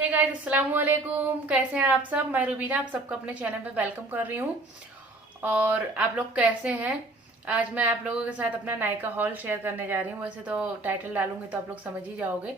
Hey guys, अस्सलाम वालेकुम। कैसे हैं आप सब? मैं रुबीना आप सबको अपने चैनल पे वेलकम कर रही हूँ। और आप लोग कैसे हैं? आज मैं आप लोगों के साथ अपना नायका हॉल शेयर करने जा रही हूँ। वैसे तो टाइटल डालूंगी तो आप लोग समझ ही जाओगे।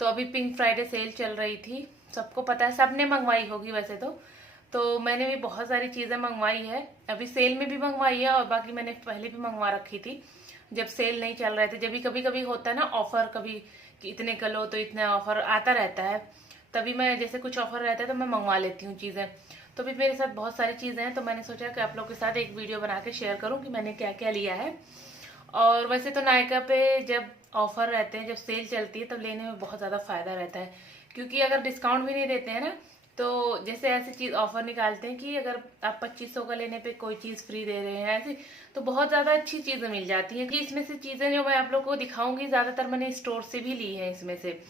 तो अभी पिंक फ्राइडे सेल चल रही थी, सबको पता है, सबने मंगवाई होगी वैसे तो मैंने भी बहुत सारी चीजें मंगवाई है। अभी सेल में भी मंगवाई है और बाकी मैंने पहले भी मंगवा रखी थी जब सेल नहीं चल रहे थे। जब भी कभी कभी होता है ना ऑफर, कभी कि इतने का लो तो इतने ऑफर आता रहता है, तभी मैं जैसे कुछ ऑफर रहता है तो मैं मंगवा लेती हूँ चीजें। तो भी मेरे साथ बहुत सारी चीजें हैं, तो मैंने सोचा कि आप लोग के साथ एक वीडियो बना के शेयर करूँ कि मैंने क्या क्या लिया है। और वैसे तो नायका पे जब ऑफर रहते हैं, जब सेल चलती है, तब लेने में बहुत ज्यादा फायदा रहता है। क्योंकि अगर डिस्काउंट भी नहीं देते हैं ना, तो जैसे ऐसी चीज ऑफर निकालते हैं कि अगर आप 2500 का लेने पे कोई चीज फ्री दे रहे हैं ऐसी, तो बहुत ज्यादा अच्छी चीजें मिल जाती हैं। कि इसमें से चीजें जो मैं आप लोग को दिखाऊंगी, ज्यादातर मैंने स्टोर से भी ली है इसमें से।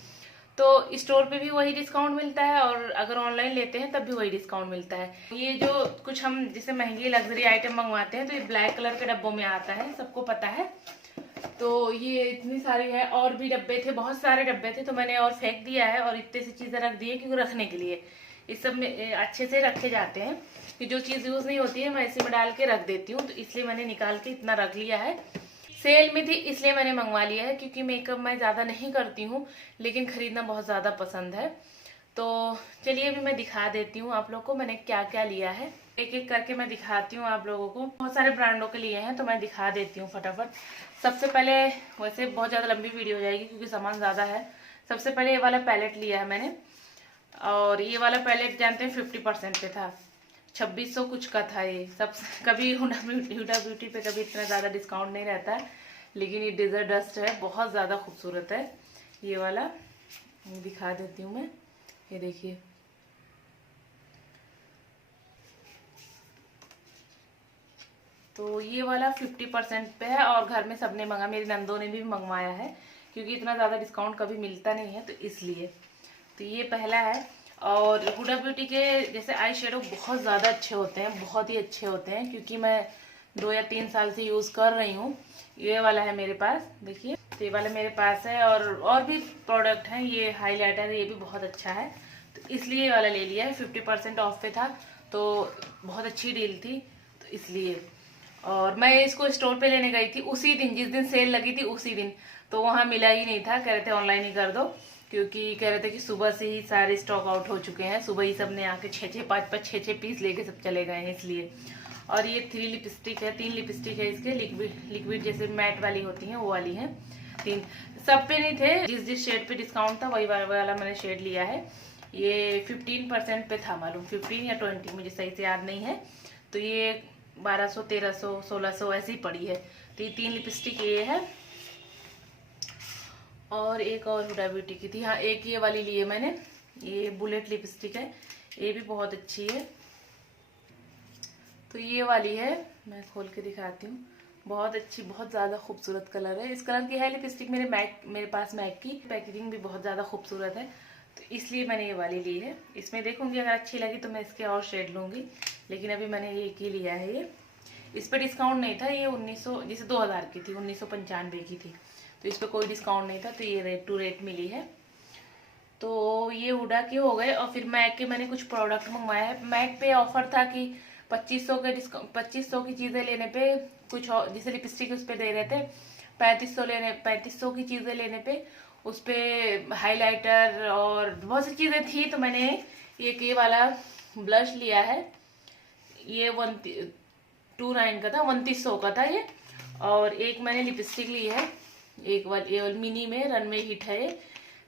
तो स्टोर पे भी वही डिस्काउंट मिलता है और अगर ऑनलाइन लेते हैं तब भी वही डिस्काउंट मिलता है। ये जो कुछ हम जैसे महंगी लग्जरी आइटम मंगवाते हैं तो ये ब्लैक कलर के डब्बों में आता है, सबको पता है। तो ये इतनी सारी है, और भी डब्बे थे, बहुत सारे डब्बे थे, तो मैंने और फेंक दिया है और इतने सी चीजें रख दी है क्योंकि रखने के लिए इस सब में अच्छे से रखे जाते हैं। कि जो चीज यूज नहीं होती है मैं इसी में डाल के रख देती हूँ, तो इसलिए मैंने निकाल के इतना रख लिया है। सेल में थी इसलिए मैंने मंगवा लिया है, क्योंकि मेकअप मैं ज्यादा नहीं करती हूँ लेकिन खरीदना बहुत ज्यादा पसंद है। तो चलिए अभी मैं दिखा देती हूँ आप लोग को मैंने क्या क्या लिया है। एक एक करके मैं दिखाती हूँ आप लोगों को। बहुत सारे ब्रांडों के लिए हैं तो मैं दिखा देती हूँ फटाफट। सबसे पहले, वैसे बहुत ज्यादा लंबी वीडियो हो जाएगी क्योंकि सामान ज्यादा है। सबसे पहले ये वाला पैलेट लिया है मैंने, और ये वाला पैलेट जानते हैं 50% पे था, 2600 कुछ का था ये सब। कभी हुडा ब्यूटी पे कभी इतना ज्यादा डिस्काउंट नहीं रहता है, लेकिन ये डिजर्ट डस्ट है, बहुत ज्यादा खूबसूरत है ये वाला। ये दिखा देती हूँ मैं, ये देखिए। तो ये वाला 50% पे है और घर में सबने मंगा, मेरी नंदों ने भी मंगवाया है क्योंकि इतना ज्यादा डिस्काउंट कभी मिलता नहीं है, तो इसलिए। तो ये पहला है। और हुडा ब्यूटी के जैसे आई शेडो बहुत ज़्यादा अच्छे होते हैं, बहुत ही अच्छे होते हैं, क्योंकि मैं 2 या 3 साल से यूज़ कर रही हूँ। ये वाला है मेरे पास, देखिए। तो ये वाला मेरे पास है और भी प्रोडक्ट हैं। ये हाइलाइटर है, ये भी बहुत अच्छा है, तो इसलिए ये वाला ले लिया है। 50% ऑफ पे था तो बहुत अच्छी डील थी, तो इसलिए। और मैं इसको स्टोर पे लेने गई थी उसी दिन, जिस दिन सेल लगी थी उसी दिन, तो वहां मिला ही नहीं था। कह रहे थे ऑनलाइन ही कर दो, क्योंकि कह रहे थे कि सुबह से ही सारे स्टॉक आउट हो चुके हैं। सुबह ही सबने आके 6-6, 5-5, 6-6 पीस लेके सब चले गए हैं, इसलिए। और ये 3 लिपस्टिक है, 3 लिपस्टिक है इसके, लिक्विड लिक्विड जैसे मैट वाली होती हैं वो वाली है 3। सब पे नहीं थे, जिस जिस शेड पे डिस्काउंट था वही वाला मैंने शेड लिया है। ये 15% पे था, मालूम 15 या 20, मुझे सही से याद नहीं है। तो ये 1200, 1300, 1600 ऐसी ही पड़ी है। तो ये 3 लिपस्टिक ये है, और एक और हुडा ब्यूटी की थी। हाँ, एक ये वाली ली है मैंने, ये बुलेट लिपस्टिक है, ये भी बहुत अच्छी है। तो ये वाली है, मैं खोल के दिखाती हूँ, बहुत अच्छी, बहुत ज्यादा खूबसूरत कलर है। इस कलर की है लिपस्टिक मेरे पास मैक की। पैकेजिंग भी बहुत ज्यादा खूबसूरत है, तो इसलिए मैंने ये वाली ली है। इसमें देखूंगी अगर अच्छी लगी तो मैं इसके और शेड लूंगी, लेकिन अभी मैंने ये एक ही लिया है। ये इस पर डिस्काउंट नहीं था, ये 1900 जैसे 2000 की थी, 1995 की थी, तो इस पर कोई डिस्काउंट नहीं था, तो ये रेट टू रेट मिली है। तो ये हुडा के हो गए। और फिर मैक के मैंने कुछ प्रोडक्ट मंगवाया है। मैक पे ऑफर था कि 2500 के डिस्काउंट, 2500 की चीजें लेने पे कुछ और, जैसे लिपस्टिक उस पे दे रहे थे 3500 की चीजें लेने पे उस पे हाइलाइटर और बहुत सी चीजें थी। तो मैंने ये वाला ब्लश लिया है, ये 129 का था, 2900 का था ये। और एक मैंने लिपस्टिक ली है, एक वाली मिनी में रनवे हिट है ये।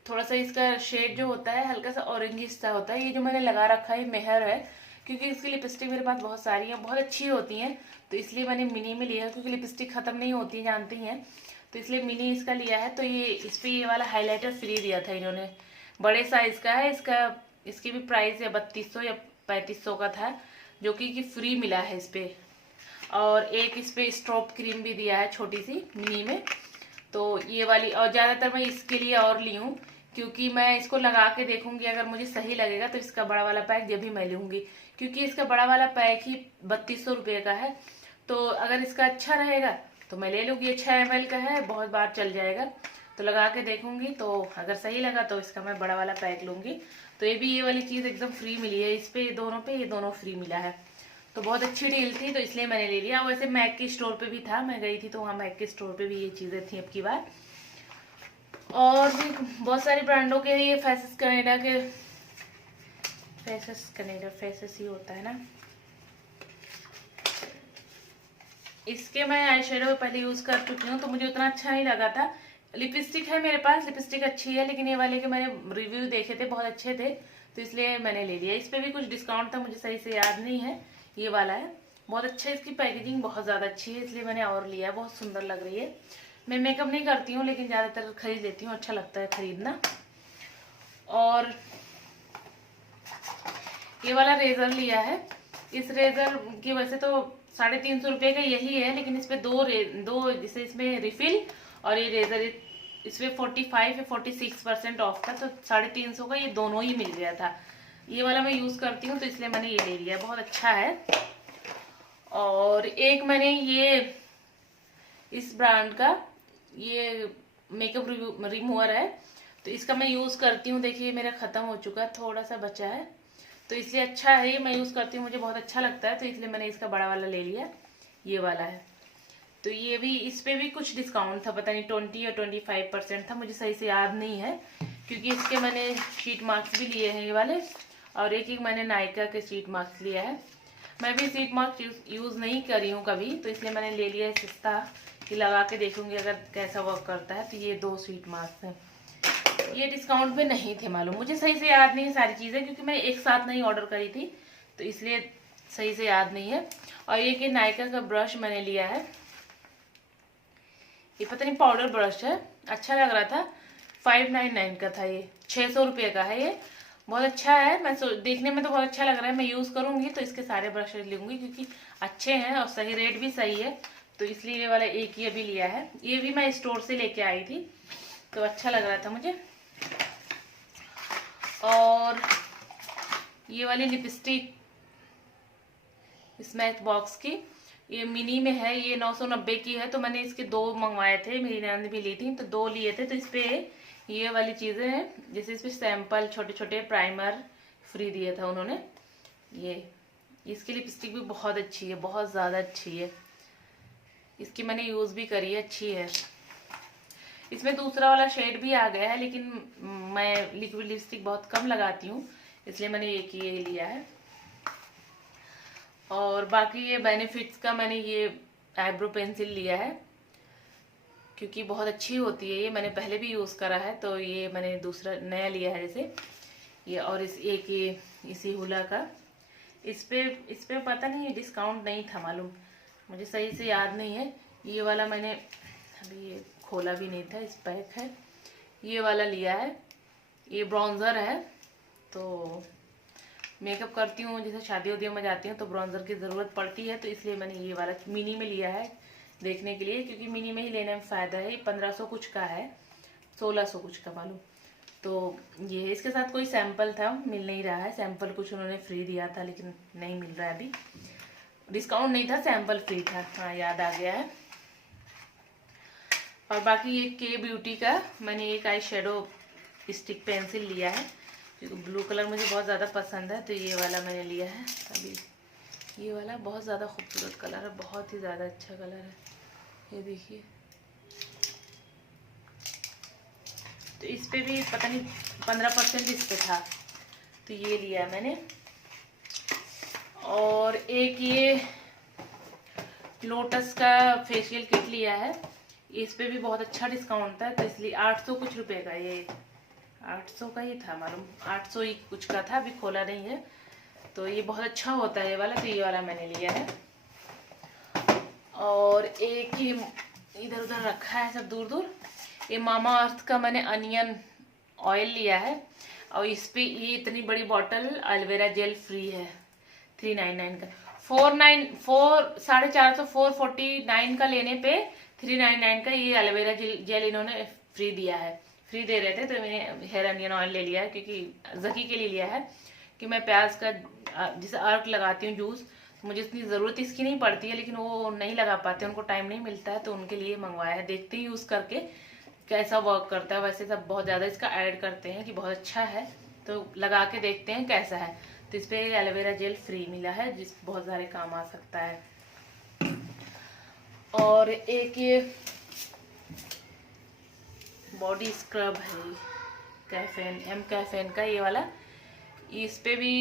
थोड़ा सा इसका शेड जो होता है हल्का सा ऑरेंजिश सा होता है। ये जो मैंने लगा रखा है मेहर है, क्योंकि इसकी लिपस्टिक मेरे पास बहुत सारी हैं, बहुत अच्छी होती हैं, तो इसलिए मैंने मिनी में लिया, क्योंकि लिपस्टिक खत्म नहीं होती जानती हैं, तो इसलिए मिनी इसका लिया है। तो ये इस पे ये वाला हाईलाइटर फ्री दिया था इन्होंने, बड़े साइज का है इसका। इसकी भी प्राइस है 3200 या 3500 का था, जो कि फ्री मिला है इस पे। और एक इस पे स्ट्रोब क्रीम भी दिया है छोटी सी मिनी में। तो ये वाली, और ज्यादातर मैं इसके लिए और ली हूँ, क्योंकि मैं इसको लगा के देखूंगी, अगर मुझे सही लगेगा तो इसका बड़ा वाला पैक जब भी मैं लूंगी, क्योंकि इसका बड़ा वाला पैक ही 3200 रुपये का है। तो अगर इसका अच्छा रहेगा तो मैं ले लूंगी। ये 6 ml का है, बहुत बार चल जाएगा, तो लगा के देखूंगी, तो अगर सही लगा तो इसका मैं बड़ा वाला पैक लूंगी। तो ये वाली चीज़ एकदम फ्री मिली है, इस पे ये दोनों फ्री मिला है। तो बहुत अच्छी डील थी, तो इसलिए मैंने ले लिया। वैसे मैक के स्टोर पे भी था, मैं गई थी तो वहाँ मैक के स्टोर पे भी ये चीज़ें थी अब की बार। और भी बहुत सारी ब्रांडों के, ये फेसेस कनाडा के, फेसेस ही होता है ना, इसके मैं आई शेडो पहले यूज कर चुकी हूँ तो मुझे उतना अच्छा नहीं लगा था। लिपस्टिक है मेरे पास, लिपस्टिक अच्छी है, लेकिन ये वाले के मैंने रिव्यू देखे थे, बहुत अच्छे थे, तो इसलिए मैंने ले लिया। इस पे भी कुछ डिस्काउंट था, मुझे सही से याद नहीं है। ये वाला है, बहुत अच्छा है, इसकी पैकेजिंग बहुत ज़्यादा अच्छी है, इसलिए मैंने और लिया। बहुत सुंदर लग रही है। मैं मेकअप नहीं करती हूँ, लेकिन ज़्यादातर खरीद लेती हूँ, अच्छा लगता है खरीदना। और ये वाला रेजर लिया है। इस रेजर की वैसे तो 350 रुपये का यही है, लेकिन इसमें दो जैसे इसमें रिफिल और ये रेजर, इसमें 45 या 46% ऑफ था, तो 350 का ये दोनों ही मिल गया था। ये वाला मैं यूज करती हूँ तो इसलिए मैंने ये ले लिया, बहुत अच्छा है। और एक मैंने ये इस ब्रांड का ये मेकअप रिमूवर है, तो इसका मैं यूज करती हूँ। देखिए मेरा खत्म हो चुका है, थोड़ा सा बचा है, तो इसलिए अच्छा है, ये मैं यूज करती हूँ, मुझे बहुत अच्छा लगता है, तो इसलिए मैंने इसका बड़ा वाला ले लिया। ये वाला है, तो ये भी, इस पे भी कुछ डिस्काउंट था, पता नहीं 20 या 25% था, मुझे सही से याद नहीं है, क्योंकि इसके मैंने शीट मार्क्स भी लिए हैं ये वाले, और एक मैंने नायका के शीट मार्क्स लिया है। मैं भी शीट मार्क्स यूज नहीं करी हूँ कभी, तो इसलिए मैंने ले लिया है सस्ता, कि लगा के देखूंगी अगर कैसा वर्क करता है। तो ये 2 शीट मार्क्स हैं, ये डिस्काउंट पे नहीं थे मालूम, मुझे सही से याद नहीं है सारी चीज़ें, क्योंकि मैंने एक साथ नहीं ऑर्डर करी थी, तो इसलिए सही से याद नहीं है। और ये कि नायका का ब्रश मैंने लिया है, ये पता नहीं पाउडर ब्रश है, अच्छा लग रहा था, 599 का था, ये 600 रुपये का है। ये बहुत अच्छा है, मैं देखने में तो बहुत अच्छा लग रहा है, मैं यूज़ करूँगी तो इसके सारे ब्रश लूँगी, क्योंकि अच्छे हैं और सही रेट भी सही है, तो इसलिए ये वाला एक ही अभी लिया है। ये भी मैं स्टोर से लेके आई थी, तो अच्छा लग रहा था मुझे। और ये वाली लिपस्टिक स्मैच बॉक्स की, ये मिनी में है, ये 990 की है, तो मैंने इसके 2 मंगवाए थे, मेरी नंद भी ली थी, तो 2 लिए थे। तो इस पे ये वाली चीज़ें हैं, जैसे इस पे सैंपल छोटे छोटे प्राइमर फ्री दिया था उन्होंने। ये इसकी लिपस्टिक भी बहुत अच्छी है, बहुत ज़्यादा अच्छी है, इसकी मैंने यूज़ भी करी है, अच्छी है। इसमें दूसरा वाला शेड भी आ गया है, लेकिन मैं लिक्विड लिपस्टिक बहुत कम लगाती हूँ, इसलिए मैंने एक ये लिया है। और बाकी ये बेनिफिट्स का मैंने ये आईब्रो पेंसिल लिया है, क्योंकि बहुत अच्छी होती है, ये मैंने पहले भी यूज़ करा है, तो ये मैंने दूसरा नया लिया है जैसे ये। और ये इसी हुला का, इस पे पता नहीं डिस्काउंट नहीं था मालूम, मुझे सही से याद नहीं है। ये वाला मैंने अभी ये खोला भी नहीं था, इस पैक है, ये वाला लिया है। ये ब्राउन्जर है, तो मेकअप करती हूँ, जैसे शादी उदियों में जाती हूँ तो ब्राउन्जर की ज़रूरत पड़ती है, तो इसलिए मैंने ये वाला मिनी में लिया है देखने के लिए, क्योंकि मिनी में ही लेने में फ़ायदा है। 1500 कुछ का है, 1600 कुछ का मालूम। तो ये इसके साथ कोई सैंपल था, मिल नहीं रहा है, सैंपल कुछ उन्होंने फ्री दिया था, लेकिन नहीं मिल रहा है अभी, डिस्काउंट नहीं था, सैंपल फ्री था, हाँ याद आ गया है। और बाकी ये के ब्यूटी का मैंने एक आई शेडो स्टिक पेंसिल लिया है, क्योंकि ब्लू कलर मुझे बहुत ज़्यादा पसंद है, तो ये वाला मैंने लिया है अभी। ये वाला बहुत ज़्यादा खूबसूरत कलर है, बहुत ही ज़्यादा अच्छा कलर है, ये देखिए। तो इस पे भी पता नहीं 15% इस पे था, तो ये लिया मैंने। और एक ये लोटस का फेशियल किट लिया है, इस पे भी बहुत अच्छा डिस्काउंट था, तो इसलिए 800 कुछ रुपए का, ये 800 का ही था मालूम, 800 ही कुछ का था, अभी खोला नहीं है। तो ये बहुत अच्छा होता है ये वाला, तो ये वाला मैंने लिया है। और एक ही इधर उधर रखा है सब दूर दूर, ये मामा अर्थ का मैंने अनियन ऑयल लिया है, और इस पे ये इतनी बड़ी बॉटल एलोवेरा जेल फ्री है, 399 का, 449 का लेने पे 399 का ये एलोवेरा जेल इन्होंने फ्री दिया है, फ्री दे रहे थे, तो मैंने हेयर अनियन ऑयल ले लिया है, क्योंकि जकी के लिए लिया है कि मैं प्याज का जैसे अर्क लगाती हूँ जूस, तो मुझे इतनी ज़रूरत इसकी नहीं पड़ती है, लेकिन वो नहीं लगा पाते, उनको टाइम नहीं मिलता है, तो उनके लिए मंगवाया है, देखते ही यूज़ करके कैसा वर्क करता है। वैसे सब बहुत ज़्यादा इसका ऐड करते हैं कि बहुत अच्छा है, तो लगा के देखते हैं कैसा है। तो इस पर एलोवेरा जेल फ्री मिला है, जिस बहुत सारे काम आ सकता है। और एक ये बॉडी स्क्रब है, कैफेन, एम कैफेन का ये वाला। इस पे भी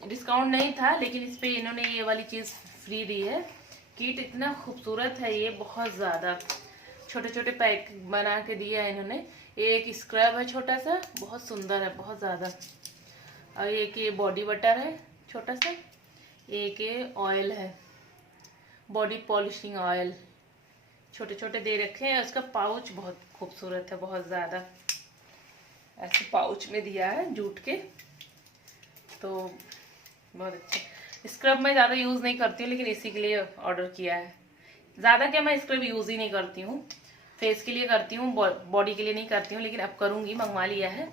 डिस्काउंट नहीं था, लेकिन इस पे इन्होंने ये वाली चीज़ फ्री दी है। किट इतना खूबसूरत है, ये बहुत ज़्यादा छोटे छोटे पैक बना के दिया है इन्होंने। एक स्क्रब है छोटा सा, बहुत सुंदर है, बहुत ज़्यादा। और एक ये बॉडी बटर है छोटा सा, एक ये ऑयल है, बॉडी पॉलिशिंग ऑयल, छोटे छोटे दे रखे हैं। उसका पाउच बहुत खूबसूरत है, बहुत ज़्यादा ऐसे पाउच में दिया है जूट के, तो बहुत अच्छा। स्क्रब मैं ज़्यादा यूज़ नहीं करती हूँ, लेकिन इसी के लिए ऑर्डर किया है। ज़्यादा क्या मैं स्क्रब यूज़ ही नहीं करती हूँ, फेस के लिए करती हूँ, बॉडी के लिए नहीं करती हूँ, लेकिन अब करूँगी, मंगवा लिया है।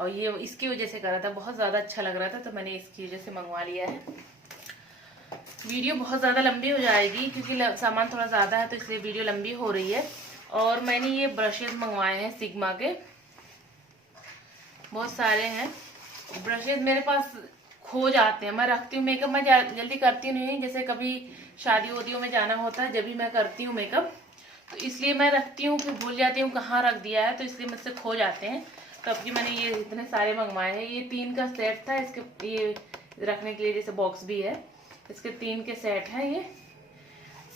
और ये इसकी वजह से करा था, बहुत ज़्यादा अच्छा लग रहा था, तो मैंने इसकी वजह से मंगवा लिया है। वीडियो बहुत ज़्यादा लंबी हो जाएगी क्योंकि सामान थोड़ा ज़्यादा है, तो इसलिए वीडियो लंबी हो रही है। और मैंने ये ब्रशेज़ मंगवाए हैं सिग्मा के, बहुत सारे हैं। ब्रशेज़ मेरे पास खो जाते हैं, मैं रखती हूँ मेकअप, मैं जल्दी करती नहीं, जैसे कभी शादी वादियों में जाना होता है जब भी मैं करती हूँ मेकअप, तो इसलिए मैं रखती हूँ, फिर भूल जाती हूँ कहाँ रख दिया है, तो इसलिए मुझसे खो जाते हैं। तब कि मैंने ये इतने सारे मंगवाए हैं। ये 3 का सेट था, इसके ये रखने के लिए जैसे बॉक्स भी है, इसके 3 के सेट हैं। ये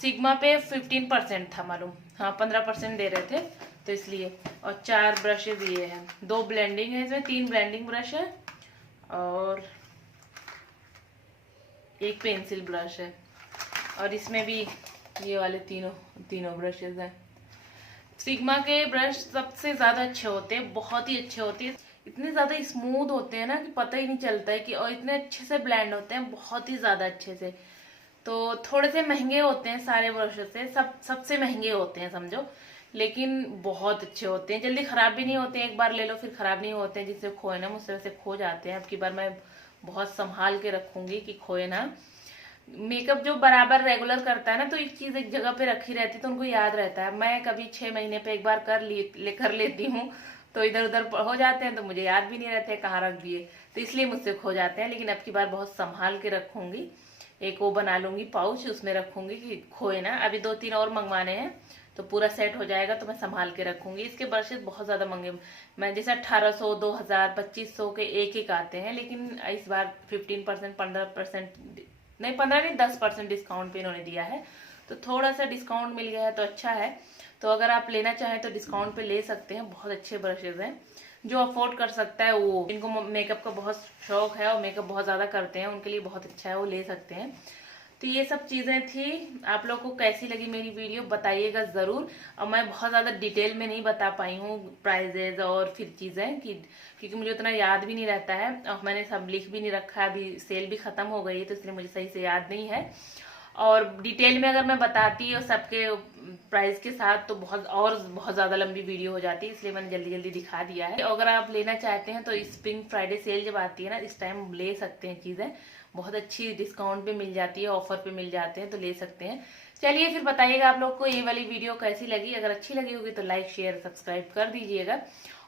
सिग्मा पे 15% था मालूम, हाँ 15% दे रहे थे, तो इसलिए। और 4 ब्रशेज ये हैं, 2 ब्लेंडिंग है इसमें, 3 ब्लेंडिंग ब्रश है और एक पेंसिल ब्रश है। और इसमें भी ये वाले तीनों ब्रशेज हैं। सिग्मा के ब्रश सबसे ज़्यादा अच्छे होते हैं, बहुत ही अच्छे होते हैं, इतने ज़्यादा स्मूथ होते हैं ना कि पता ही नहीं चलता है कि, और इतने अच्छे से ब्लेंड होते हैं, बहुत ही ज़्यादा अच्छे से। तो थोड़े से महंगे होते हैं सारे ब्रशेस से, सबसे महंगे होते हैं समझो, लेकिन बहुत अच्छे होते हैं, जल्दी ख़राब भी नहीं होते हैं, एक बार ले लो फिर ख़राब नहीं होते हैं। जिससे खोए ना, मुझसे वैसे खो जाते हैं। अब की बार मैं बहुत संभाल के रखूंगी कि खोए ना। मेकअप जो बराबर रेगुलर करता है ना, तो एक चीज एक जगह पे रखी रहती है तो उनको याद रहता है। मैं कभी 6 महीने पे एक बार कर लेती हूँ, तो इधर उधर हो जाते हैं, तो मुझे याद भी नहीं रहते कहाँ रख दिए, तो इसलिए मुझसे खो जाते हैं। लेकिन अब की बार बहुत संभाल के रखूंगी, एक वो बना लूंगी पाउच, उसमें रखूंगी कि खोए ना। अभी 2-3 और मंगवाने हैं, तो पूरा सेट हो जाएगा, तो मैं संभाल के रखूंगी। इसके ब्रशेज बहुत ज्यादा महंगे, मैं जैसे 1800, 2000, 2500 के एक आते हैं, लेकिन इस बार 15%, 15% नहीं, 15 नहीं, 10% डिस्काउंट पे इन्होंने दिया है, तो थोड़ा सा डिस्काउंट मिल गया है तो अच्छा है। तो अगर आप लेना चाहें तो डिस्काउंट पे ले सकते हैं, बहुत अच्छे ब्रशेज हैं। जो अफोर्ड कर सकता है, वो इनको मेकअप का बहुत शौक है और मेकअप बहुत ज़्यादा करते हैं, उनके लिए बहुत अच्छा है, वो ले सकते हैं। तो ये सब चीज़ें थी। आप लोग को कैसी लगी मेरी वीडियो बताइएगा ज़रूर। और मैं बहुत ज़्यादा डिटेल में नहीं बता पाई हूँ प्राइजेज और फिर चीज़ें, क्योंकि मुझे उतना याद भी नहीं रहता है, और मैंने सब लिख भी नहीं रखा, अभी सेल भी ख़त्म हो गई है, तो इसलिए मुझे सही से याद नहीं है। और डिटेल में अगर मैं बताती और सबके प्राइस के साथ, तो बहुत ज़्यादा लंबी वीडियो हो जाती है, इसलिए मैंने जल्दी जल्दी दिखा दिया है। अगर आप लेना चाहते हैं तो स्प्रिंग फ्राइडे सेल जब आती है ना, इस टाइम ले सकते हैं चीज़ें, बहुत अच्छी डिस्काउंट पे मिल जाती है, ऑफर पे मिल जाते हैं, तो ले सकते हैं। चलिए फिर बताइएगा आप लोग को ये वाली वीडियो कैसी लगी। अगर अच्छी लगी होगी तो लाइक शेयर सब्सक्राइब कर दीजिएगा।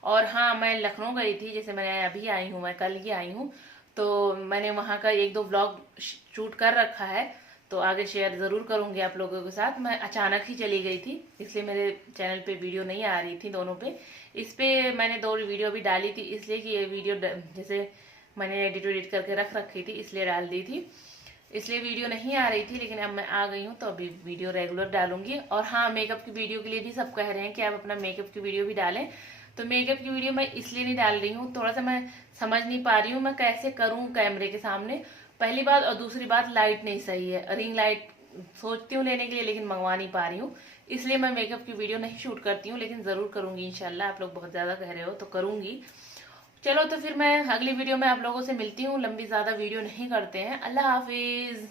और हाँ, मैं लखनऊ गई थी, जैसे मैं अभी आई हूँ, मैं कल ही आई हूँ, तो मैंने वहाँ का 1-2 व्लॉग शूट कर रखा है, तो आगे शेयर ज़रूर करूँगी आप लोगों के साथ। मैं अचानक ही चली गई थी, इसलिए मेरे चैनल पे वीडियो नहीं आ रही थी दोनों पे। इस पे मैंने 2 वीडियो भी डाली थी, इसलिए कि ये वीडियो जैसे मैंने एडिट करके रख रखी थी, इसलिए डाल दी थी, इसलिए वीडियो नहीं आ रही थी। लेकिन अब मैं आ गई हूँ, तो अभी वीडियो रेगुलर डालूंगी। और हाँ, मेकअप की वीडियो के लिए भी सब कह रहे हैं कि आप अपना मेकअप की वीडियो भी डालें, तो मेकअप की वीडियो मैं इसलिए नहीं डाल रही हूँ, थोड़ा सा मैं समझ नहीं पा रही हूँ मैं कैसे करूँ कैमरे के सामने, पहली बात। और दूसरी बात, लाइट नहीं सही है, रिंग लाइट सोचती हूँ लेने के लिए, लेकिन मंगवा नहीं पा रही हूँ, इसलिए मैं मेकअप की वीडियो नहीं शूट करती हूँ। लेकिन ज़रूर करूँगी इंशाल्लाह, आप लोग बहुत ज़्यादा कह रहे हो तो करूँगी। चलो, तो फिर मैं अगली वीडियो में आप लोगों से मिलती हूँ। लंबी ज़्यादा वीडियो नहीं करते हैं। अल्लाह हाफिज़।